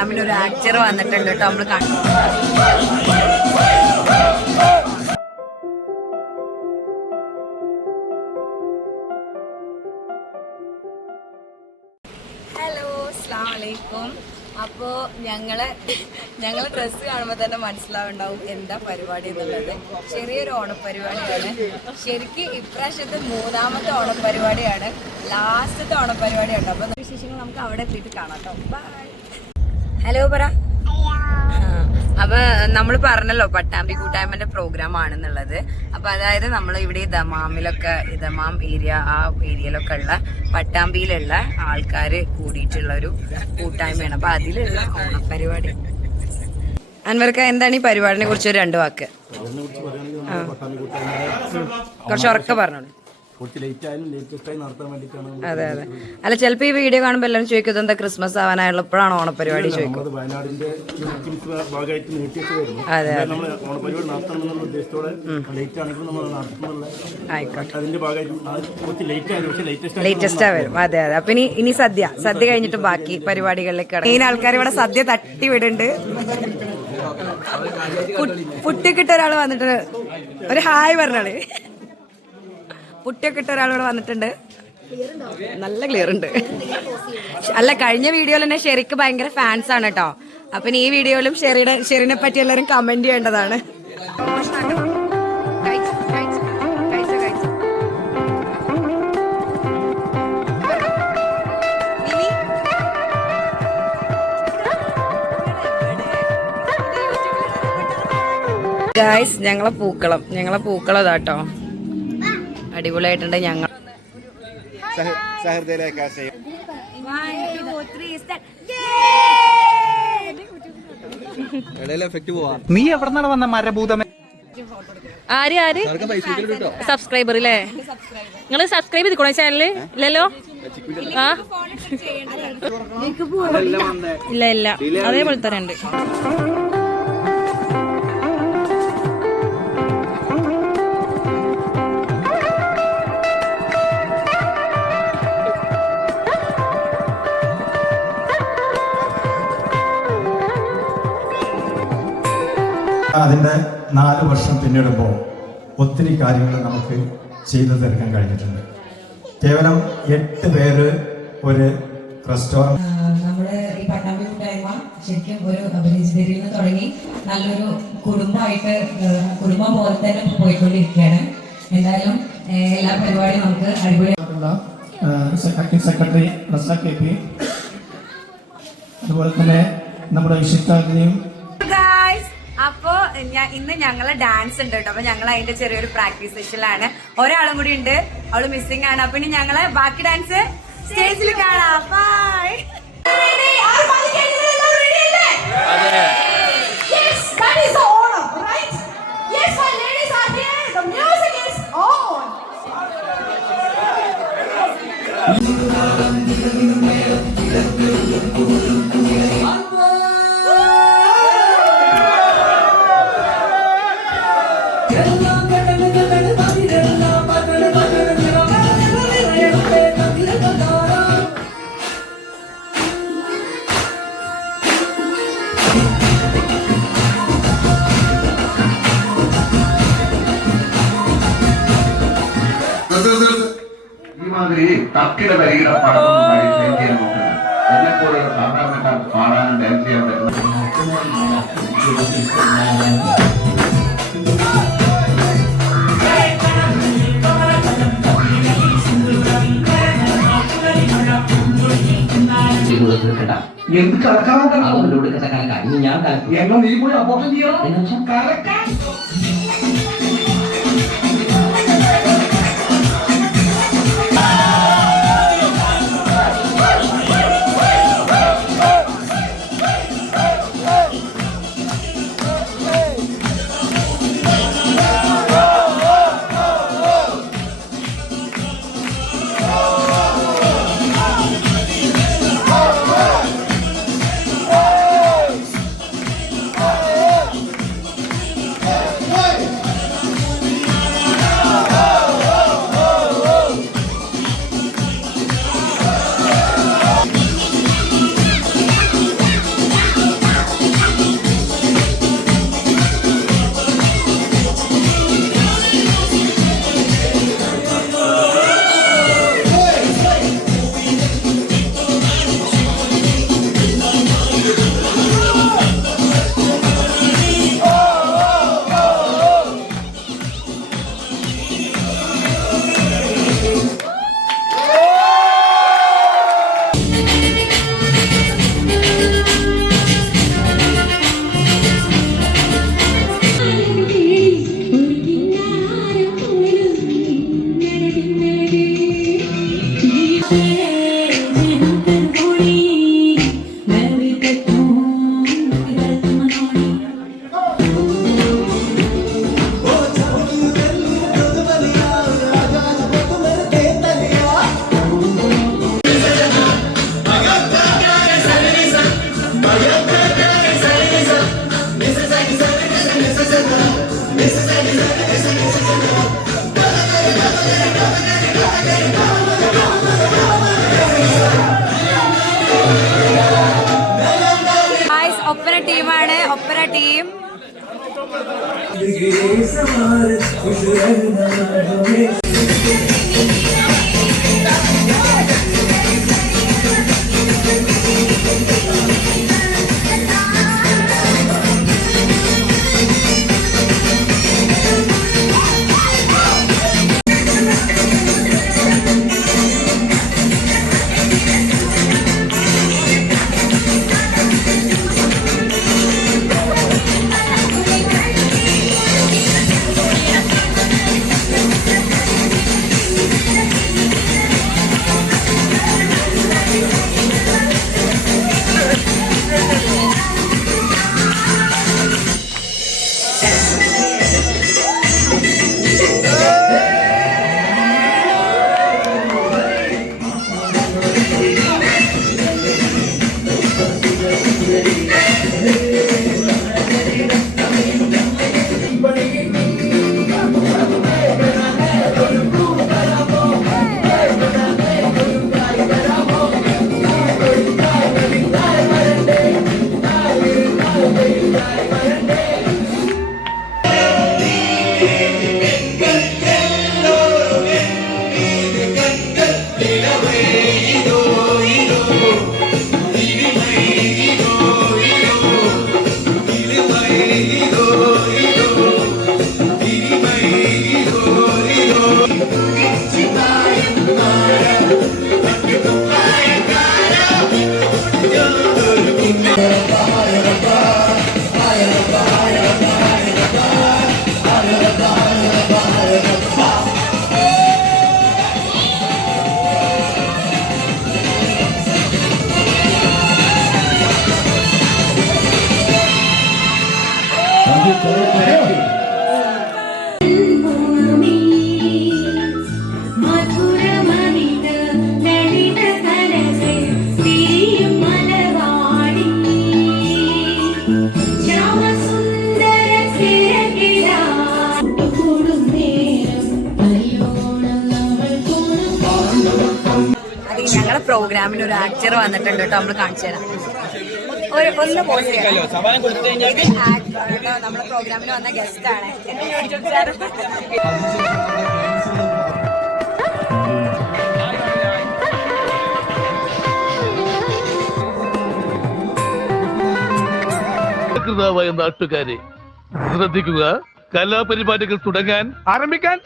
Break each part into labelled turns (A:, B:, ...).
A: പ്രോഗ്രാമിന് ഒരു ആക്ചർ വന്നിട്ടുണ്ട് കേട്ടോ നമ്മൾ കണ്ടു ഹലോ അസ്സാം വലൈക്കും അപ്പോൾ ഞങ്ങളെ ഞങ്ങളെ ഡ്രസ്സ് കാണുമ്പോൾ തന്നെ മനസ്സിലാവുണ്ടാവും എന്താ പരിപാടി എന്നുള്ളത്. ചെറിയൊരു ഓണപ്പരിപാടിയാണ്. ശരിക്കും ഇപ്രാവശ്യത്തെ മൂന്നാമത്തെ ഓണപ്പരിപാടിയാണ്. ലാസ്റ്റത്തെ ഓണപ്പരിപാടിയാണ്. അപ്പോൾ വിശേഷങ്ങൾ നമുക്ക് അവിടെ എത്തിയിട്ട് കാണാം കേട്ടോ. ബൈ ഹലോ പറ. അപ്പൊ നമ്മൾ പറഞ്ഞല്ലോ പട്ടാമ്പി കൂട്ടായ്മന്റെ പ്രോഗ്രാം ആണെന്നുള്ളത് അപ്പൊ അതായത് നമ്മൾ ഇവിടെ ദമാമിലൊക്കെ ദമാം ഏരിയ ആ ഏരിയയിലൊക്കെ ഉള്ള പട്ടാമ്പിയിലുള്ള ആൾക്കാർ കൂടിയിട്ടുള്ള ഒരു കൂട്ടായ്മയാണ്. അപ്പൊ അതിലുള്ള ഓണപരിപാടി. അൻവർക്ക എന്താണ് ഈ പരിപാടിനെ കുറിച്ച് ഒരു രണ്ട് വാക്ക്? കുറച്ച് ഉറക്കെ പറഞ്ഞോളൂ. അതെ അതെ. അല്ല ചിലപ്പോ ഈ വീഡിയോ കാണുമ്പോൾ എല്ലാവരും ചോദിക്കും എന്താ ക്രിസ്മസ് ആവാനായുള്ള ഇപ്പോഴാണ് ഓണപരിപാടി ചോദിക്കും. അതെ ആയിക്കോട്ടെ.
B: ലേറ്റസ്റ്റ്
A: വരും അതെ അതെ. അപ്പൊ ഇനി ഇനി സദ്യ. സദ്യ കഴിഞ്ഞിട്ട് ബാക്കി പരിപാടികളിലേക്ക് കടക്കാം. മെയിൻ ആൾക്കാർ ഇവിടെ സദ്യ തട്ടി വിടുന്നുണ്ട്. പുട്ടിക്കിട്ട ഒരാൾ വന്നിട്ടുണ്ട് ഒരു ഹായ് പറഞ്ഞാൾ പുട്ടിയൊക്കെ ഇട്ട ഒരാൾ ഇവിടെ വന്നിട്ടുണ്ട്. നല്ല ക്ലിയർ ഉണ്ട്. അല്ല കഴിഞ്ഞ വീഡിയോയിൽ തന്നെ ഷെറിക്ക് ഭയങ്കര ഫാൻസ് ആണ് കേട്ടോ അപ്പൊ ഈ വീഡിയോയിലും ഷെറിയുടെ ഷെറിനെ പറ്റി എല്ലാവരും കമന്റ് ചെയ്യേണ്ടതാണ്? ഗായ്സ് ഞങ്ങളെ പൂക്കളം. ഞങ്ങളെ പൂക്കളം ഇതാട്ടോ അടിപൊളിയായിട്ടുണ്ട് ഞങ്ങൾ.
C: നീ എവിടെന്നാണ് വന്ന മരഭൂതമേ?
D: ആര് ആര്? സബ്സ്ക്രൈബർ അല്ലേ നിങ്ങൾ സബ്സ്ക്രൈബ് ചെയ്തിക്കണോ ചാനൽ ഇല്ലല്ലോ? ആ? ഇല്ല ഇല്ല. അതേപോലെ തന്നെ ഉണ്ട്.
E: അതിന്റെ നാല് വർഷം പിന്നിടുമ്പോൾ ഒത്തിരി കാര്യങ്ങൾ നമുക്ക് ചെയ്തു തീർക്കാൻ കഴിഞ്ഞിട്ടുണ്ട്. കേവലം എട്ട് പേര് ഒരു റെസ്റ്റോറന്റ്
F: നമ്മുടെ ഈ പട്ടാമ്പി കൂട്ടായ്മ ശരിക്കും ഒരു അഭിനയിച്ചതിൽ നിന്ന് തുടങ്ങി നല്ലൊരു കുടുംബമായിട്ട് കുടുംബം പോലെ തന്നെ പോയിക്കൊണ്ടിരിക്കുകയാണ്. എന്തായാലും എല്ലാ പരിപാടിയും നമുക്ക് അടിപൊളി
G: സെക്രട്ടറി റസാഖ് കെ പി. അതുപോലെ തന്നെ നമ്മുടെ വിശിഷ്ടാതിഥിയും
A: ഇന്ന് ഞങ്ങളെ ഡാൻസ് ഉണ്ട് കേട്ടോ. അപ്പൊ ഞങ്ങൾ അതിന്റെ ചെറിയൊരു പ്രാക്ടീസ് സെഷനിലാണ് ഒരാളും കൂടി ഉണ്ട്. അവൾ മിസ്സിംഗ് ആണ്. അപ്പൊ ഇനി ഞങ്ങളെ ബാക്കി ഡാൻസ് സ്റ്റേജിൽ കാണാം. ബൈ
H: You that
I: ഈ മാതിരി തക്കിട വരികിട പടക്കം ഡാൻസ് ചെയ്യാൻ നോക്കുന്നത്? എന്നെ പോലെ സാധാരണക്കാർ പാടാനും ഡാൻസ് ചെയ്യാൻ പറ്റുന്ന എന്ത് കലക്കാവുന്ന ഞാൻ എന്നാ നീ പോയി അബോഷം ചെയ്യണം. You. കലക്കാൻ
H: മധുരമണിത
A: വന്നിട്ടുണ്ട് കേട്ടോ നമ്മൾ കാണിച്ചു തരാം. ഒരു ഒന്ന് പോസ് ചെയ്യാം. ഇത്. നമ്മളെ പ്രോഗ്രാമിന് വന്ന ഗസ്റ്റ് ആണ്.
J: കൃതാവായ നാട്ടുകാരെ ശ്രദ്ധിക്കുക കലാപരിപാടികൾ തുടങ്ങാൻ ആരംഭിക്കാൻ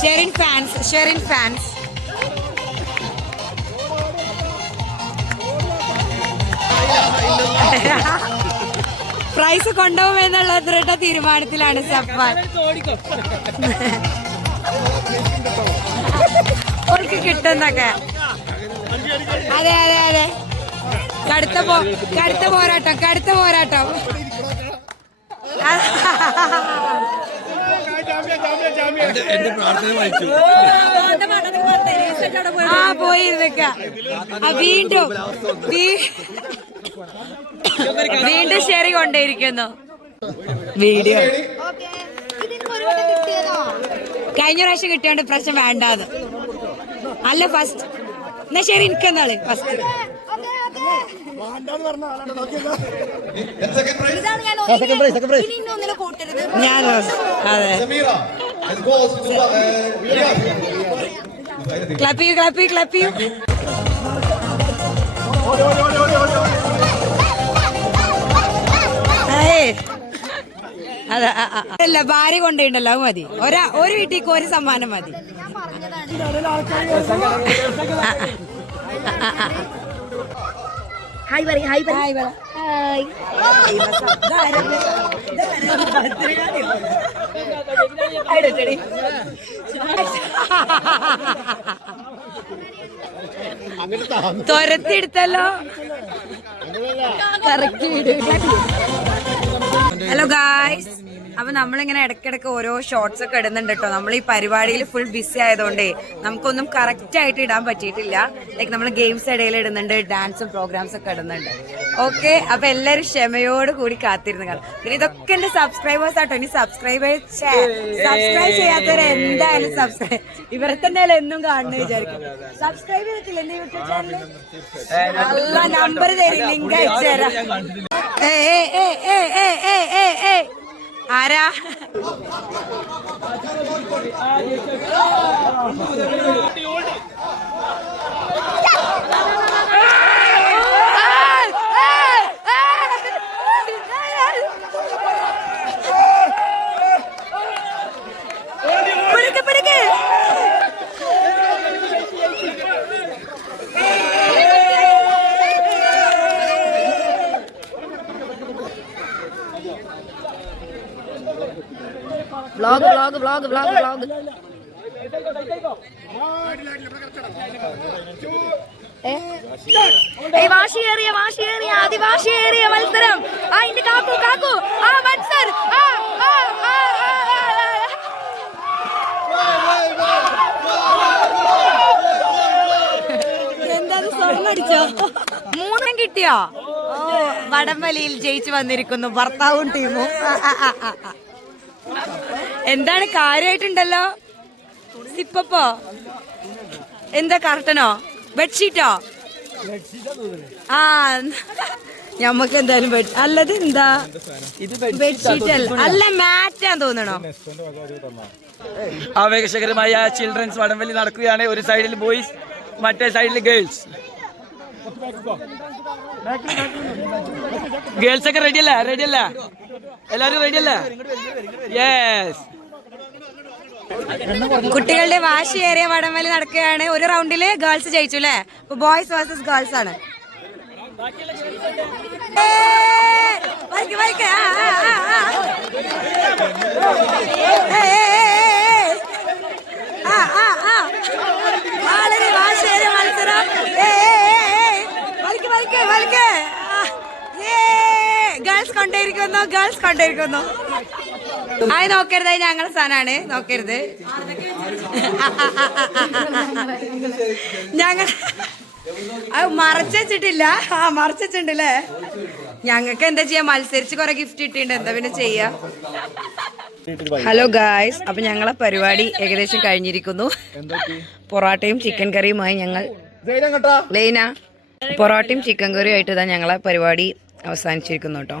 A: ഷെറിൻ ഫാൻസ് ഫാൻസ്. പ്രൈസ് കൊണ്ടുപോകുമെന്നുള്ള ദൃഢ തീരുമാനത്തിലാണ് സഫാൻ ഓൾക്ക് കിട്ടുന്നൊക്കെ. അതെ അതെ അതെ. കടുത്ത പോ കടുത്ത പോരാട്ടം കടുത്ത പോരാട്ടം. ആ പോയി വീണ്ടും വീണ്ടും ശരി കൊണ്ടേയിരിക്കുന്നു. വീഡിയോ. കഴിഞ്ഞ പ്രാവശ്യം കിട്ടിയോണ്ട് പ്രശ്നം വേണ്ടാന്ന്. അല്ല ഫസ്റ്റ് എന്നാ ശരി എനിക്കെന്നാൾ ഫസ്റ്റ് ഞാൻ അതെ. ക്ലപ്പ് ചെയ്യൂ ക്ലപ്പ് ചെയ്യൂ ക്ലപ്പ് ചെയ്യൂ ഏയ്. അതെ ആ. അല്ല ഭാര്യ കൊണ്ടുണ്ടല്ലോ അത് മതി. ഒരാ ഒരു വീട്ടിലേക്ക് ഒരു സമ്മാനം മതി. ഹായ് പറയും ഹായ് പറയും ഹായ് തുരത്തിയെടുത്തല്ലോ. ഹലോ ഗായ്സ് അപ്പൊ നമ്മളിങ്ങനെ ഇടയ്ക്കിടയ്ക്ക് ഓരോ ഷോർട്സ് ഒക്കെ ഇടുന്നുണ്ട് കേട്ടോ. നമ്മൾ ഈ പരിപാടിയിൽ ഫുൾ ബിസി ആയതുകൊണ്ടേ നമുക്കൊന്നും കറക്റ്റ് ആയിട്ട് ഇടാൻ പറ്റിയിട്ടില്ല. ലൈക്ക് നമ്മൾ ഗെയിംസ് ഇടയിൽ ഇടുന്നുണ്ട് ഡാൻസും പ്രോഗ്രാംസ് ഒക്കെ ഇടുന്നുണ്ട്. ഓക്കെ അപ്പൊ എല്ലാരും ക്ഷമയോട് കൂടി കാത്തിരുന്നു കാണും. പിന്നെ ഇതൊക്കെ എന്റെ സബ്സ്ക്രൈബേഴ്സ് ആട്ടോ. ഇനി സബ്സ്ക്രൈബ് സബ്സ്ക്രൈബ് ചെയ്യാത്തവരെ എന്തായാലും സബ്സ്ക്രൈബ് ഇവരെ തന്നെ എന്നും കാണുന്നു വിചാരിക്കും. സബ്സ്ക്രൈബ് ചെയ്തിട്ടില്ല എന്റെ യൂട്യൂബ് ചാനൽ നമ്പർ തരും ലിങ്ക് അയച്ചു തരാം. ഏ ഏ ഏ ഏ ആരാ? പിടിക്ക് vlog vlog vlog vlog vlog ഏയ് വാശിയേറിയ വാശിയേറിയ അതിവാശിയേറിയ മത്സരം. ആ ഇന്റെ കാക്കു കാക്കു. ആ അടിച്ചോ? മൂന്നും കിട്ടിയോ? ഓ വടംവലിയിൽ ജയിച്ചു വന്നിരിക്കുന്നു ഭർത്താവും ടീമും. എന്താണ് കാര്യമായിട്ടുണ്ടല്ലോ സിപ്പപ്പോ? എന്താ കർട്ടനോ? ബെഡ്ഷീറ്റോ? ആ ഞമ്മക്ക് എന്തായാലും ബെഡ് അല്ലത് എന്താ? ബെഡ്ഷീറ്റ് അല്ല. അല്ല മാറ്റാൻ തോന്നണോ?
C: ആവേശകരമായ ചിൽഡ്രൻസ് വടംവലി നടക്കുകയാണ്. ഒരു സൈഡിൽ ബോയ്സ് മറ്റേ സൈഡിൽ ഗേൾസ്. ഗേൾസ് ഒക്കെ റെഡിയല്ല അല്ലേ? റെഡി അല്ലേ? എല്ലാരും റെഡി അല്ലേ? യെസ്
A: കുട്ടികളുടെ വാശിയേറിയ വടംവലി നടക്കുകയാണ്. ഒരു റൗണ്ടിൽ ഗേൾസ് ജയിച്ചു അല്ലേ അപ്പൊ ബോയ്സ് വേഴ്സസ് ഗേൾസ് ആണ്. വളരെ വാശിയേറിയ മത്സരം. ഗേൾസ് കൊണ്ടേയിരിക്കുന്നു ഗേൾസ് കൊണ്ടേയിരിക്കുന്നു. ആയി നോക്കരുത് അത് ഞങ്ങളുടെ സാധനമാണ്. നോക്കരുത്. ഞങ്ങൾ അത് മറച്ചിട്ടില്ല ആ മറച്ചിട്ടുണ്ടല്ലേ ഞങ്ങൾക്ക് എന്താ ചെയ്യാ? മത്സരിച്ച് കുറെ ഗിഫ്റ്റ് കിട്ടിയിട്ടുണ്ട്. എന്താ പിന്നെ ചെയ്യാ? ഹലോ ഗായ്സ് അപ്പൊ ഞങ്ങളെ പരിപാടി ഏകദേശം കഴിഞ്ഞിരിക്കുന്നു. പൊറോട്ടയും ചിക്കൻ കറിയുമായി ഞങ്ങൾ ലൈന പൊറോട്ടയും ചിക്കൻ കറിയും ആയിട്ട് ഇതാ ഞങ്ങളെ പരിപാടി അവസാനിച്ചിരിക്കുന്നു കേട്ടോ.